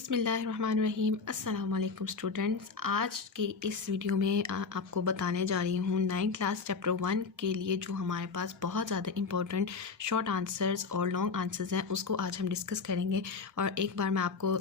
बिस्मिल्लाहिर्रहमानिर्रहीम। अस्सलाम वालेकुम स्टूडेंट्स। आज की इस वीडियो में आपको बताने जा रही हूँ 9th क्लास चैप्टर 1 के लिए जो हमारे पास बहुत ज़्यादा इंपॉर्टेंट शॉर्ट आंसर्स और लॉन्ग आंसर्स हैं उसको आज हम डिस्कस करेंगे। और एक बार मैं आपको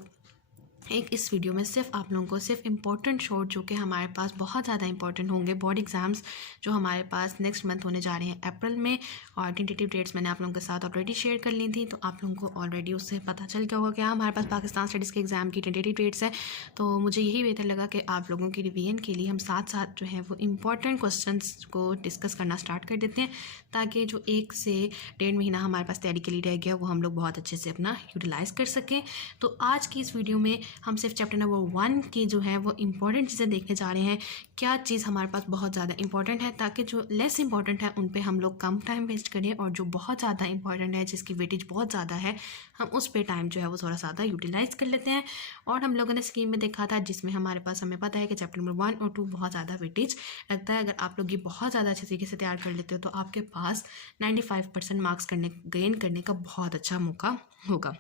इस वीडियो में सिर्फ आप लोगों को सिर्फ इम्पोर्टेंट शॉर्ट जो कि हमारे पास बहुत ज़्यादा इंपॉर्टेंट होंगे बोर्ड एग्ज़ाम्स जो हमारे पास नेक्स्ट मंथ होने जा रहे हैं अप्रैल में, और टेंटेटिव डेट्स मैंने आप लोगों के साथ ऑलरेडी शेयर कर ली थी, तो आप लोगों को ऑलरेडी उससे पता चल गया होगा कि हमारे पास पाकिस्तान स्टडीज़ के एग्ज़ाम की टेंटेटिव डेट्स है। तो मुझे यही बेहतर लगा कि आप लोगों की रिवीजन के लिए हम साथ साथ जो है वो इम्पॉर्टेंट क्वेश्चन को डिस्कस करना स्टार्ट कर देते हैं, ताकि जो 1 से 1.5 महीना हमारे पास तैयारी के लिए रह गया वो हम लोग बहुत अच्छे से अपना यूटिलाइज़ कर सकें। तो आज की इस वीडियो में हम सिर्फ चैप्टर नंबर 1 की जो है वो इम्पॉर्टेंट चीज़ें देखने जा रहे हैं, क्या चीज़ हमारे पास बहुत ज़्यादा इंपॉर्टेंट है, ताकि जो लेस इंपॉर्टेंट है उन पे हम लोग कम टाइम वेस्ट करें, और जो बहुत ज़्यादा इंपॉर्टेंट है जिसकी वेटेज बहुत ज़्यादा है हम उस पे टाइम जो है वो थोड़ा ज़्यादा यूटिलाइज़ कर लेते हैं। और हम लोगों ने स्कीम में देखा था जिसमें हमारे पास हमें पता है कि चैप्टर नंबर 1 और 2 बहुत ज़्यादा वेटेज लगता है। अगर आप लोग ये बहुत ज़्यादा अच्छे तरीके से तैयार कर लेते हो तो आपके पास 95% मार्क्स गेन करने का बहुत अच्छा मौका होगा।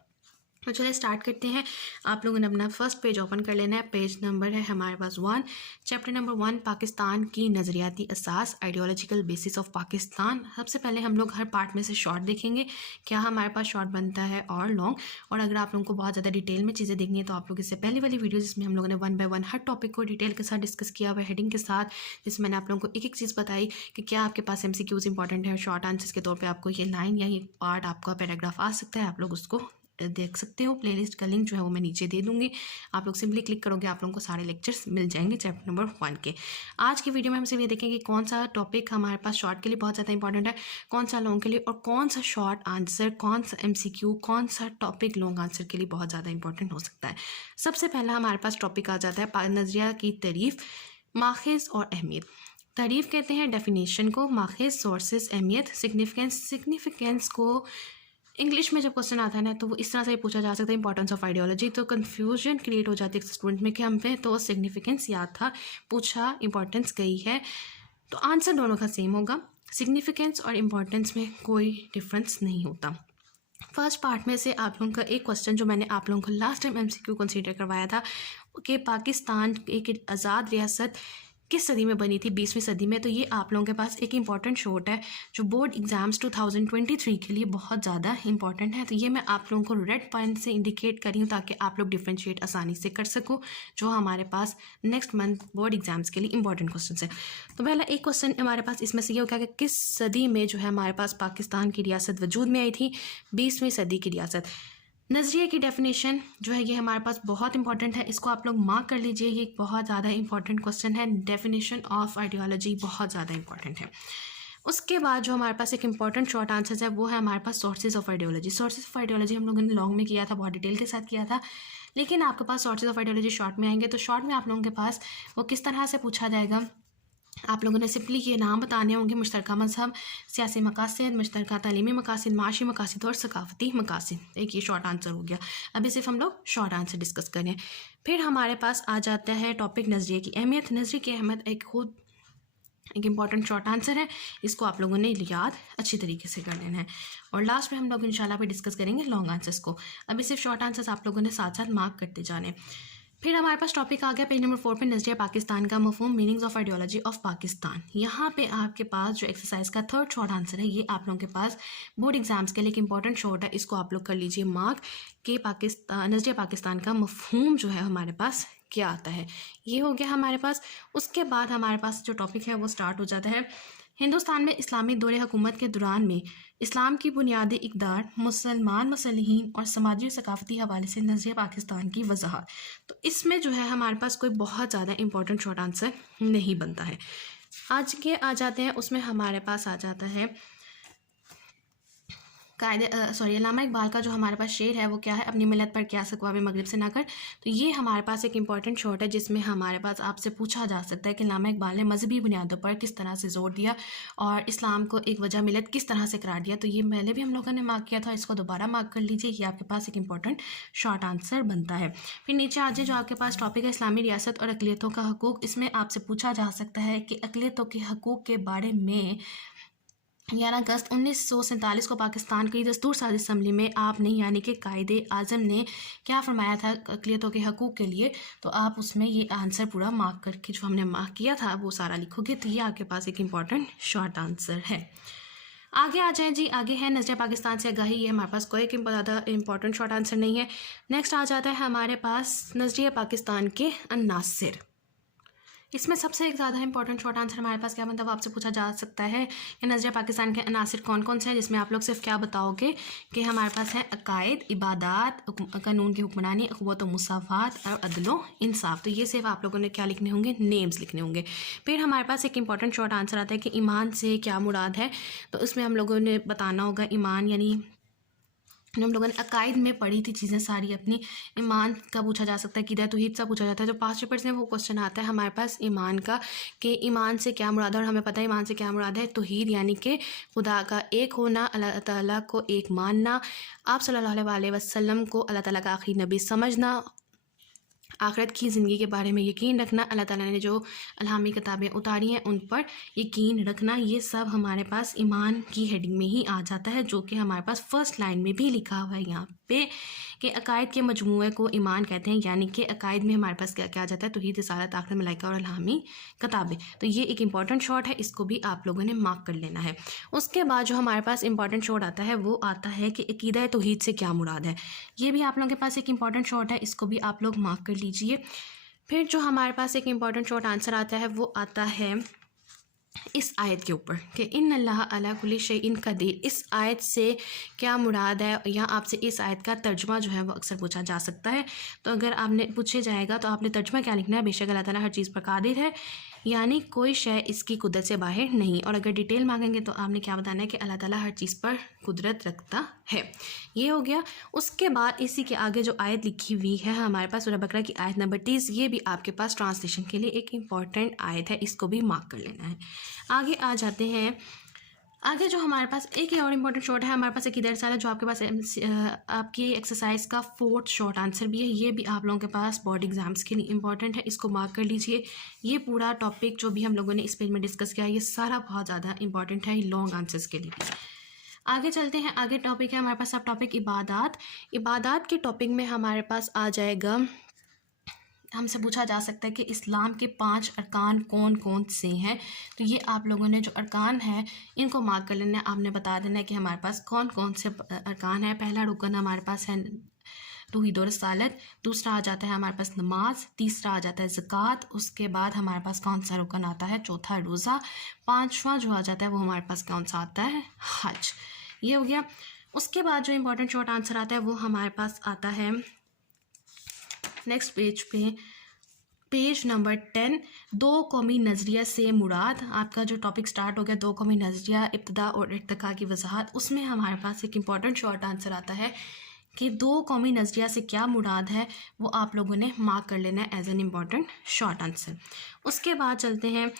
तो चलिए स्टार्ट करते हैं। आप लोगों ने अपना फर्स्ट पेज ओपन कर लेना है। पेज नंबर है हमारे पास 1, चैप्टर नंबर 1, पाकिस्तान की नज़रियाती असास, आइडियोलॉजिकल बेसिस ऑफ पाकिस्तान। सबसे पहले हम लोग हर पार्ट में से शॉर्ट देखेंगे, क्या हमारे पास शॉर्ट बनता है और लॉन्ग। और अगर आप लोगों को बहुत ज़्यादा डिटेल में चीज़ें देखनी है तो आप लोग इससे पहले वाली वीडियो जिसमें हम लोगों ने 1 बाय 1 हर टॉपिक को डिटेल के साथ डिस्कस किया हुआ हेडिंग के साथ, जिसमें मैंने आप लोगों को एक एक चीज़ बताई कि क्या आपके पास MCQs इंपॉर्टेंट है और शॉर्ट आंसर्स के तौर पर आपको ये लाइन या ये पार्ट आपका पैराग्राफ आ सकता है। आप लोग उसको देख सकते हो। प्लेलिस्ट का लिंक जो है वो मैं नीचे दे दूंगी, आप लोग सिंपली क्लिक करोगे आप लोगों को सारे लेक्चर्स मिल जाएंगे चैप्टर नंबर 1 के। आज की वीडियो में हम सिर्फ ये देखेंगे कौन सा टॉपिक हमारे पास शॉर्ट के लिए बहुत ज़्यादा इंपॉर्टेंट है, कौन सा लॉन्ग के लिए, और कौन सा शॉर्ट आंसर, कौन सा MCQ, कौन सा टॉपिक लॉन्ग आंसर के लिए बहुत ज़्यादा इंपॉर्टेंट हो सकता है। सबसे पहला हमारे पास टॉपिक आ जाता है नज़रिया की तारीफ, माखिज़ और अहमियत। तारीफ़ कहते हैं डेफिनेशन को, माखिज़ सोर्सेज, अहमियत सिग्निफिकेंस को। इंग्लिश में जब क्वेश्चन आता है ना तो वो इस तरह से पूछा जा सकता है, इंपॉर्टेंस ऑफ आइडियोलॉजी, तो कन्फ्यूजन क्रिएट हो जाती है स्टूडेंट में कि हम पे तो सिग्निफिकेंस याद था, पूछा इंपॉर्टेंस गई है, तो आंसर दोनों का सेम होगा। सिग्निफिकेंस और इम्पॉर्टेंस में कोई डिफरेंस नहीं होता। फर्स्ट पार्ट में से आप लोगों का एक क्वेश्चन जो मैंने आप लोगों को लास्ट टाइम MCQ कंसीडर करवाया था कि पाकिस्तान एक आज़ाद रियासत किस सदी में बनी थी, 20वीं सदी में। तो ये आप लोगों के पास एक इंपॉर्टेंट शॉर्ट है जो बोर्ड एग्जाम्स 2023 के लिए बहुत ज़्यादा इंपॉर्टेंट है। तो ये मैं आप लोगों को रेड पॉइंट से इंडिकेट करी हूँ ताकि आप लोग डिफ्रेंशिएट आसानी से कर सको जो हमारे पास नेक्स्ट मंथ बोर्ड एग्जाम्स के लिए इंपॉर्टेंट क्वेश्चन है। तो पहला एक क्वेश्चन हमारे पास इसमें से ये होगा कि किस सदी में जो है हमारे पास पाकिस्तान की रियासत वजूद में आई थी, 20वीं सदी की रियासत। नज़रिए की डेफिनेशन जो है ये हमारे पास बहुत इंपॉर्टेंट है, इसको आप लोग मार्क कर लीजिए, ये एक बहुत ज़्यादा इंपॉर्टेंट क्वेश्चन है। डेफिनेशन ऑफ आइडियोलॉजी बहुत ज़्यादा इंपॉर्टेंट है। उसके बाद जो हमारे पास एक इंपॉर्टेंट शॉर्ट आंसर है वो है हमारे पास sources of ideology. Sources of ideology हम लोगों ने लॉन्ग में किया था, बहुत डिटेल के साथ किया था, लेकिन आपके पास सोर्सेज ऑफ आइडियोलॉजी शॉर्ट में आएंगे। तो शॉर्ट में आप लोगों के पास वो किस तरह से पूछा जाएगा, आप लोगों ने सिंपली ये नाम बताने होंगे, मुश्तरका मज़हब, सियासी मकासद, मुश्तरका तालीमी मकासद, माशी मकासद और सकाफ़ती मकासद। एक ये शॉर्ट आंसर हो गया। अभी सिर्फ हम लोग शॉर्ट आंसर डिस्कस करें। फिर हमारे पास आ जाता है टॉपिक नज़रिए की अहमियत। नज़रिए की अहमियत एक इम्पॉर्टेंट शॉर्ट आंसर है, इसको आप लोगों ने याद अच्छी तरीके से कर लेना है। और लास्ट में हम लोग इंशाल्लाह पे डिस्कस करेंगे लॉन्ग आंसर्स को। अभी सिर्फ शॉर्ट आंसर्स आप लोगों ने साथ साथ मार्क करते जाने। फिर हमारे पास टॉपिक आ गया पेज नंबर 4 पे, नज़रिया पाकिस्तान का मफहूम, meanings of ideology of Pakistan. यहाँ पे आपके पास जो एक्सरसाइज का थर्ड शॉर्ट आंसर है ये आप लोगों के पास बोर्ड एग्जाम्स के लिए एक इंपॉर्टेंट शॉर्ट है, इसको आप लोग कर लीजिए मार्क कि नज़रिया पाकिस्तान का मफहूम जो है हमारे पास क्या आता है। ये हो गया हमारे पास। उसके बाद हमारे पास जो टॉपिक है वो स्टार्ट हो जाता है, हिंदुस्तान में इस्लामी दौरे हुकूमत के दौरान में इस्लाम की बुनियादी इक़दार, मुसलमान मसलहीन और समाजी और सकाफ़ती हवाले से नज़रिया पाकिस्तान की वज़ाहत। तो इसमें जो है हमारे पास कोई बहुत ज़्यादा इंपॉर्टेंट शॉर्ट आंसर नहीं बनता है। आज के आ जाते हैं, उसमें हमारे पास आ जाता है अल्लामा इकबाल का जो हमारे पास शेर है वो क्या है, अपनी मिलत पर क्या सकवा भी मगरिब से ना कर। तो ये हमारे पास एक इंपॉर्टेंट शॉर्ट है जिसमें हमारे पास आपसे पूछा जा सकता है कि अल्लामा इकबाल ने मजहबी बुनियादों पर किस तरह से जोर दिया और इस्लाम को एक वजह मिलत किस तरह से करार दिया। तो ये पहले भी हम लोगों ने मार्क किया था, इसको दोबारा मार्क कर लीजिए, ये आपके पास एक इंपॉर्टेंट शॉर्ट आंसर बनता है। फिर नीचे आ जाए जो आपके पास टॉपिक है इस्लामी रियासत और अक़लियतों का हकूक़। इसमें आपसे पूछा जा सकता है कि अक़लियतों के हकूक़ के बारे में 11 अगस्त 1947 को पाकिस्तान की दस्तूर साज़ असम्बली में आपने यानी कि कायदे आज़म ने क्या फरमाया था अक़लियतों के हकूक़ के लिए। तो आप उसमें ये आंसर पूरा मार्क करके जो हमने मार्क किया था वो सारा लिखोगे। तो ये आपके पास एक इम्पॉर्टेंट शॉर्ट आंसर है। आगे आ जाएं जी। आगे है नज़र पाकिस्तान से आगाही। ये हमारे पास कोई ज़्यादा इंपॉर्टेंट शॉर्ट आंसर नहीं है। नेक्स्ट आ जाता है हमारे पास नज़रिया पाकिस्तान के अन्नासिर। इसमें सबसे एक ज़्यादा इंपॉर्टेंट शॉर्ट आंसर हमारे पास क्या मतलब आपसे पूछा जा सकता है कि नज़रिया पाकिस्तान के अनासिर कौन कौन से हैं, जिसमें आप लोग सिर्फ क्या बताओगे कि हमारे पास है अकायद, इबादात, कानून की हुक्मरानी, अख़ुवत व मुसाफ़ात और अदल व इंसाफ। तो ये सिर्फ आप लोगों ने क्या लिखने होंगे, नेम्स लिखने होंगे। फिर हमारे पास एक इंपॉर्टेंट शॉर्ट आंसर आता है कि ईमान से क्या मुराद है। तो उसमें हम लोगों ने बताना होगा ईमान यानी हम लोगों ने अकायद में पढ़ी थी चीज़ें सारी अपनी। ईमान का पूछा जा सकता है, क़ीदा तौहीद सा पूछा जाता है। जो पास्ट पेपर्स हैं वो क्वेश्चन आता है हमारे पास ईमान का कि ईमान से क्या मुराद है। और हमें पता है ईमान से क्या मुराद है, तौहीद यानी कि खुदा का एक होना, अल्लाह ताला को एक मानना, आप सल्लल्लाहु अलैहि वसल्लम को अल्लाह ताला का आखिरी नबी समझना, आखिरत की ज़िंदगी के बारे में यकीन रखना, अल्लाह ताला ने जो अल्हामी किताबें उतारी हैं उन पर यकीन रखना। ये सब हमारे पास ईमान की हेडिंग में ही आ जाता है, जो कि हमारे पास फर्स्ट लाइन में भी लिखा हुआ है यहाँ पे कि अकायद के मजमूए को ईमान कहते हैं। यानी कि अकायद में हमारे पास क्या क्या आ जाता है, तौहीद, रिसालत, आखिरत, मलाइका और अल्हामी किताबें। तो ये एक इंपॉर्टेंट शॉर्ट है, इसको भी आप लोगों ने मार्क कर लेना है। उसके बाद जो हमारे पास इंपॉर्टेंट शॉर्ट आता है वो आता है कि अकीदा तौहीद से क्या मुराद है। ये भी आप लोगों के पास एक इंपॉर्टेंट शॉर्ट है, इसको भी आप लोग मार्क कर लीजिए। फिर जो हमारे पास एक इंपॉर्टेंट शॉर्ट आंसर आता है वो आता है इस आयत के ऊपर कि इन अल्लाह अला कुल्ली शैइन कदीर। इस आयत से क्या मुराद है, या आपसे इस आयत का तर्जुमा जो है वो अक्सर पूछा जा सकता है। तो अगर आपने पूछे जाएगा तो आपने तर्जुमा क्या लिखना है, बेशक अल्लाह ताला हर चीज़ पर कादिर है, यानी कोई शय इसकी कुदरत से बाहर नहीं। और अगर डिटेल मांगेंगे तो आपने क्या बताना है कि अल्लाह ताला हर चीज़ पर कुदरत रखता है। ये हो गया। उसके बाद इसी के आगे जो आयत लिखी हुई है हमारे पास सूरह बकरा की आयत नंबर 30, ये भी आपके पास ट्रांसलेशन के लिए एक इम्पॉर्टेंट आयत है, इसको भी मार्क कर लेना है। आगे आ जाते हैं। आगे जो हमारे पास एक ही और इम्पॉर्टेंट शॉर्ट है हमारे पास एक इधर सारा, जो आपके पास आपकी एक्सरसाइज का 4th शॉर्ट आंसर भी है। ये भी आप लोगों के पास बोर्ड एग्जाम्स के लिए इंपॉर्टेंट है, इसको मार्क कर लीजिए। ये पूरा टॉपिक जो भी हम लोगों ने इस पेज में डिस्कस किया ये सारा बहुत ज़्यादा इंपॉर्टेंट है लॉन्ग आंसर्स के लिए। आगे चलते हैं। आगे टॉपिक है हमारे पास सब टॉपिक इबादात। इबादात के टॉपिक में हमारे पास आ जाएगा, हमसे पूछा जा सकता है कि इस्लाम के 5 अरकान कौन कौन से हैं। तो ये आप लोगों ने जो अरकान है इनको मार्क कर लेना है। आपने बता देना है कि हमारे पास कौन कौन से अरकान है। पहला रुकन हमारे पास है तौहीद और रिसालत, दूसरा आ जाता है हमारे पास नमाज, तीसरा आ जाता है ज़कात, उसके बाद हमारे पास कौन सा रुकन आता है, चौथा रोज़ा, 5वां जो आ जाता है वो हमारे पास कौन सा आता है, हज। ये हो गया। उसके बाद जो इम्पोर्टेंट शॉर्ट आंसर आता है वो हमारे पास आता है नेक्स्ट पेज पे, पेज नंबर 10, दो कौमी नज़रिया से मुराद। आपका जो टॉपिक स्टार्ट हो गया दो कौमी नज़रिया, इब्तिदा और इर्तिका की वजाहत, उसमें हमारे पास एक इम्पॉर्टेंट शॉर्ट आंसर आता है कि दो कौमी नज़रिया से क्या मुराद है, वो आप लोगों ने मार्क कर लेना है as an important short answer. उसके बाद चलते हैं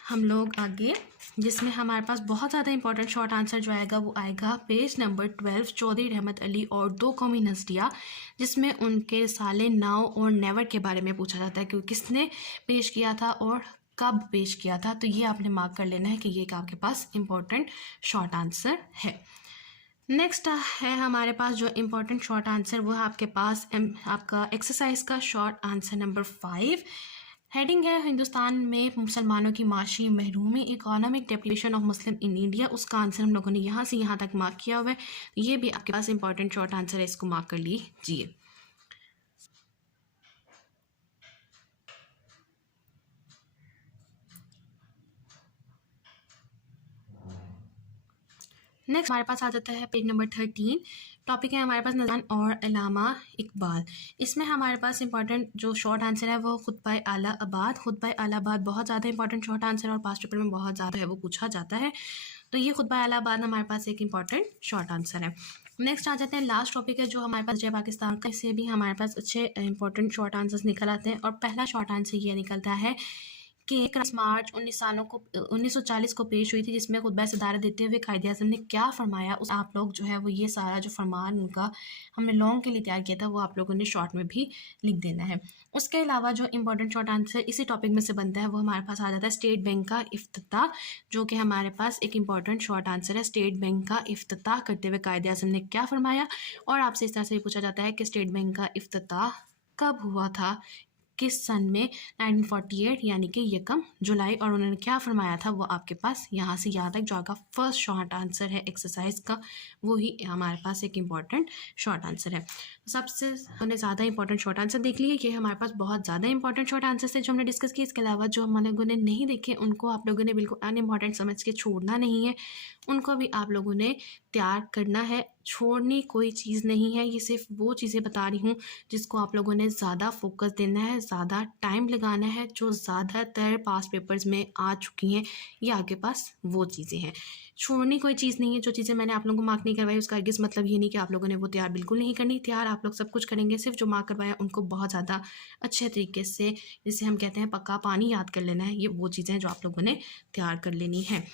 हम लोग आगे, जिसमें हमारे पास बहुत ज़्यादा इंपॉर्टेंट शॉर्ट आंसर जो आएगा वो आएगा पेज नंबर 12, चौधरी रहमत अली और दो कौमी नज़रिया, जिसमें उनके रिसाले नाउ और नेवर के बारे में पूछा जाता है कि किसने पेश किया था और कब पेश किया था। तो ये आपने मार्क कर लेना है कि ये आपके पास इंपॉर्टेंट शॉर्ट आंसर है। नेक्स्ट है हमारे पास जो इम्पोर्टेंट शॉर्ट आंसर वो है आपके पास आपका एक्सरसाइज का शॉर्ट आंसर नंबर 5। हेडिंग है हिंदुस्तान में मुसलमानों की माशी महरूमी, economic deprivation of Muslim in India. उसका आंसर हम लोगों ने यहाँ से यहाँ तक मार्क किया हुआ है। ये भी आपके पास इंपॉर्टेंट शॉर्ट आंसर है, इसको मार्क कर लीजिए। नेक्स्ट हमारे पास आ जाता है पेज नंबर 13, टॉपिक है हमारे पास नज़ान और अल्लामा इकबाल। इसमें हमारे पास इंपॉर्टेंट जो शॉर्ट आंसर है वो खुतबा आला आबाद। खुतबा आला आबाद बहुत ज़्यादा इंपॉर्टेंट शॉर्ट आंसर है और पास्ट पेपर में बहुत ज़्यादा है वो पूछा जाता है। तो ये खुतबा आला आबाद हमारे पास एक इंपॉर्टेंट शॉर्ट आंसर है। नेक्स्ट आ जाते हैं लास्ट टॉपिक है जो हमारे पास जय पाकिस्तान का, इससे भी हमारे पास अच्छे इंपॉर्टेंट शॉर्ट आंसर्स निकल आते हैं। और पहला शॉर्ट आंसर ये निकलता है कि मार्च 1940 को पेश हुई थी, जिसमें खुतबा सदारत देते हुए कायदे आज़म ने क्या फरमाया, उस आप लोग जो है वो ये सारा जो फरमान उनका हमने लॉन्ग के लिए तैयार किया था वो आप लोगों ने शॉर्ट में भी लिख देना है। उसके अलावा जो इंपॉर्टेंट शॉर्ट आंसर इसी टॉपिक में से बनता है वो हमारे पास आ जाता है स्टेट बैंक का इफ्तिताह, जो कि हमारे पास एक इंपॉर्टेंट शॉर्ट आंसर है। स्टेट बैंक का इफ्तिताह करते हुए कायदे आज़म ने क्या फरमाया, और आपसे इस तरह से पूछा जाता है कि स्टेट बैंक का इफ्तिताह कब हुआ था, किस सन में, 1948 यानी कि 1 जुलाई, और उन्होंने क्या फरमाया था वो आपके पास यहाँ से याद है। जो आपका फर्स्ट शॉर्ट आंसर है एक्सरसाइज का वो ही हमारे पास एक इम्पॉर्टेंट शॉर्ट आंसर है। सबसे हमने ज़्यादा इंपॉर्टेंट शॉर्ट आंसर देख लिए, ये हमारे पास बहुत ज़्यादा इंपॉर्टेंट शॉर्ट आंसर थे जो हमने डिस्कस किए। इसके अलावा जो हम लोगों ने नहीं देखे उनको आप लोगों ने बिल्कुल अनइम्पॉर्टेंट समझ के छोड़ना नहीं है, उनको भी आप लोगों ने तैयार करना है। छोड़नी कोई चीज़ नहीं है, ये सिर्फ वो चीज़ें बता रही हूँ जिसको आप लोगों ने ज़्यादा फोकस देना है, ज़्यादा टाइम लगाना है, जो ज़्यादातर पास पेपर्स में आ चुकी हैं, ये आपके पास वो चीज़ें हैं। छोड़नी कोई चीज़ नहीं है। जो चीज़ें मैंने आप लोगों को मार्क नहीं करवाई उसका हरगिज़ मतलब ये नहीं कि आप लोगों ने वो तैयार बिल्कुल नहीं करनी। तैयार आप लोग सब कुछ करेंगे, सिर्फ जो मार्क करवाया उनको बहुत ज़्यादा अच्छे तरीके से, जिसे हम कहते हैं पक्का पानी याद कर लेना है। ये वो चीज़ें हैं जो आप लोगों ने तैयार कर लेनी है।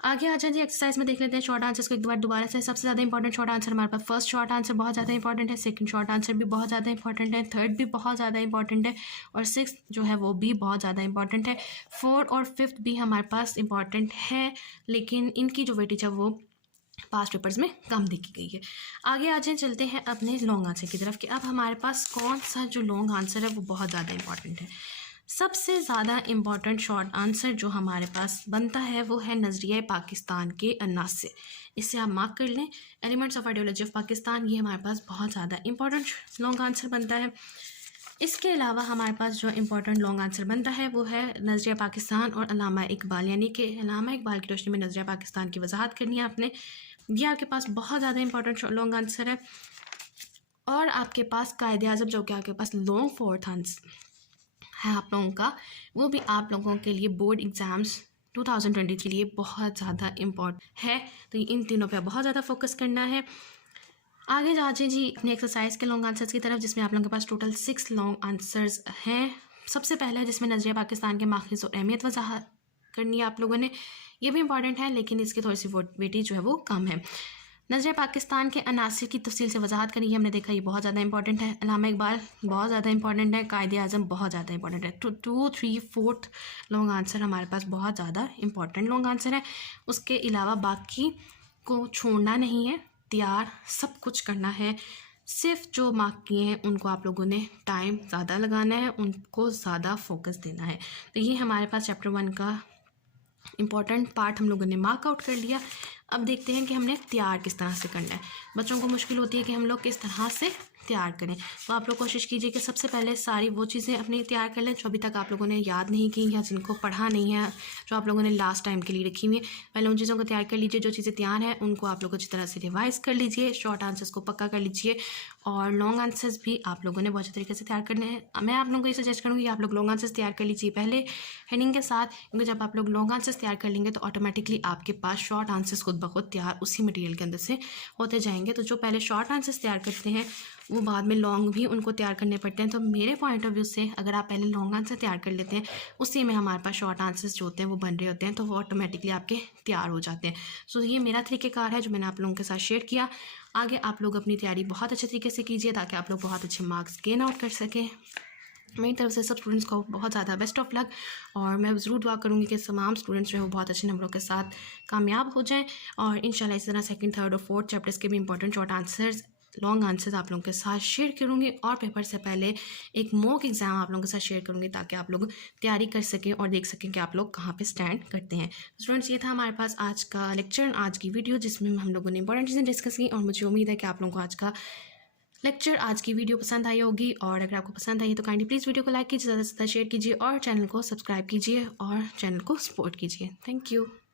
आगे आ जाए जी एक्सरसाइज में देख लेते हैं शॉर्ट आंसर्स को एक बार दोबारा से। सबसे ज़्यादा इंपॉर्टेंट शॉर्ट आंसर हमारे पास फर्स्ट शॉर्ट आंसर बहुत ज़्यादा इंपॉर्टेंट है, सेकंड शॉर्ट आंसर भी बहुत ज़्यादा इंपॉर्टेंट है, थर्ड भी बहुत ज़्यादा इंपॉर्टेंट है, और सिक्स जो है वो भी बहुत ज़्यादा इंपॉर्टेंट है। फोर्थ और फिफ्थ भी हमारे पास इंपॉर्टेंट है, लेकिन इनकी जो वेटेज है वो पास्ट पेपर्स में कम देखी गई है। आगे आ जाए, चलते हैं अपने लॉन्ग आंसर की तरफ कि अब हमारे पास कौन सा जो लॉन्ग आंसर है वो बहुत ज़्यादा इंपॉर्टेंट है। सबसे ज़्यादा इम्पॉर्टेंट शॉर्ट आंसर जो हमारे पास बनता है वो है नज़रिया पाकिस्तान के अन्नास से। इससे आप मार्क कर लें, elements of ideology of Pakistan, ये हमारे पास बहुत ज़्यादा इंपॉर्टेंट लॉन्ग आंसर बनता है। इसके अलावा हमारे पास जो इम्पॉर्टेंट लॉन्ग आंसर बनता है वो है नज़रिया पाकिस्तान और अल्लामा इकबाल, यानी कि अल्लामा इकबाल की रोशनी में नज़रिया पाकिस्तान की वजाहत करनी है आपने। ये आपके पास बहुत ज़्यादा इंपॉर्टेंट लॉन्ग आंसर है। और आपके पास कायदे आज़म जो कि आपके पास लॉन्ग फोर्थ आंसर है आप लोगों का, वो भी आप लोगों के लिए बोर्ड एग्ज़ाम्स 2020 के लिए बहुत ज़्यादा इम्पॉर्टेंट है। तो इन तीनों पे बहुत ज़्यादा फोकस करना है। आगे जाते जी अपने एक्सरसाइज के लॉन्ग आंसर्स की तरफ, जिसमें आप लोगों के पास टोटल 6 लॉन्ग आंसर्स हैं। सबसे पहला है जिसमें नज़रिया पाकिस्तान के माखिज़ और अहमियत वजाहत करनी है आप लोगों ने। ये भी इंपॉर्टेंट है लेकिन इसकी थोड़ी सी वेटेज जो है वो कम है। नज़रिया पाकिस्तान के अनासिर की तफसील से वजाहत करी, हमने देखा ये बहुत ज़्यादा इंपॉर्टेंट है। अल्लामा इकबाल बहुत ज़्यादा इंपॉर्टेंट है, कायदे आज़म बहुत ज़्यादा इंपॉर्टेंट है। 2, 3, 4 लॉन्ग आंसर हमारे पास बहुत ज़्यादा इंपॉर्टेंट लॉन्ग आंसर है। उसके अलावा बाकी को छोड़ना नहीं है, तैयार सब कुछ करना है। सिर्फ जो मार्क किए हैं उनको आप लोगों ने टाइम ज़्यादा लगाना है, उनको ज़्यादा फोकस देना है। तो ये हमारे पास चैप्टर 1 का इम्पॉर्टेंट पार्ट हम लोगों ने मार्क आउट कर लिया। अब देखते हैं कि हमने तैयार किस तरह से करना है। बच्चों को मुश्किल होती है कि हम लोग किस तरह से तैयार करें, तो आप लोग कोशिश कीजिए कि सबसे पहले सारी वो चीज़ें अपनी तैयार कर लें जो अभी तक आप लोगों ने याद नहीं की या जिनको पढ़ा नहीं है, जो आप लोगों ने लास्ट टाइम के लिए रखी हुई है। पहले उन चीज़ों को तैयार कर लीजिए, जो चीज़ें तैयार हैं उनको आप लोग अच्छी तरह से रिवाइज़ कर लीजिए, शॉर्ट आंसर्स को पक्का कर लीजिए, और लॉन्ग आंसर्स भी आप लोगों ने बहुत अच्छे तरीके से तैयार करने हैं। मैं आप लोगों को ये सजेस्ट करूँगी कि आप लोग लॉन्ग आंसर्स तैयार कर लीजिए पहले हेडिंग के साथ, क्योंकि जब आप लोग लॉन्ग आंसर्स तैयार कर लेंगे तो ऑटोमेटिकली आपके पास शॉर्ट आंसर्स खुद ब खुद तैयार उसी मटेरियल के अंदर से होते जाएंगे। तो जो पहले शॉर्ट आंसर्स तैयार करते हैं वो बाद में लॉन्ग भी उनको तैयार करने पड़ते हैं। तो मेरे पॉइंट ऑफ व्यू से अगर आप पहले लॉन्ग आंसर तैयार कर लेते हैं, उसी में हमारे पास शॉर्ट आंसर्स जो होते हैं वो बन रहे होते हैं, तो वो ऑटोमेटिकली आपके तैयार हो जाते हैं। सो ये मेरा तरीक़ेकार है जो मैंने आप लोगों के साथ शेयर किया। आगे आप लोग अपनी तैयारी बहुत अच्छे तरीके से कीजिए ताकि आप लोग बहुत अच्छे मार्क्स गेन आउट कर सकें। मेरी तरफ से सब स्टूडेंट्स को बहुत ज़्यादा बेस्ट ऑफ लक, और मैं ज़रूर दुआ करूँगी कि तमाम स्टूडेंट्स जो है वो बहुत अच्छे नंबरों के साथ कामयाब हो जाएं। और इंशाल्लाह इस तरह सेकंड, थर्ड और फोर्थ चैप्टर्स के भी important short answers, long answers आप लोगों के साथ शेयर करूँगी, और पेपर से पहले एक मॉक एग्ज़ाम आप लोगों के साथ शेयर करूँगी ताकि आप लोग तैयारी कर सकें और देख सकें कि आप लोग कहाँ पे स्टैंड करते हैं। स्टूडेंट्स, ये था हमारे पास आज का लेक्चर, आज की वीडियो, जिसमें हम लोगों ने इंपॉर्टेंट चीज़ें डिस्कस की, और मुझे उम्मीद है कि आप लोगों को आज का लेक्चर, आज की वीडियो पसंद आई होगी। और अगर आपको पसंद आई तो काइंडली प्लीज़ वीडियो को लाइक कीजिए, ज़्यादा से ज़्यादा शेयर कीजिए, और चैनल को सब्सक्राइब कीजिए और चैनल को सपोर्ट कीजिए। Thank you.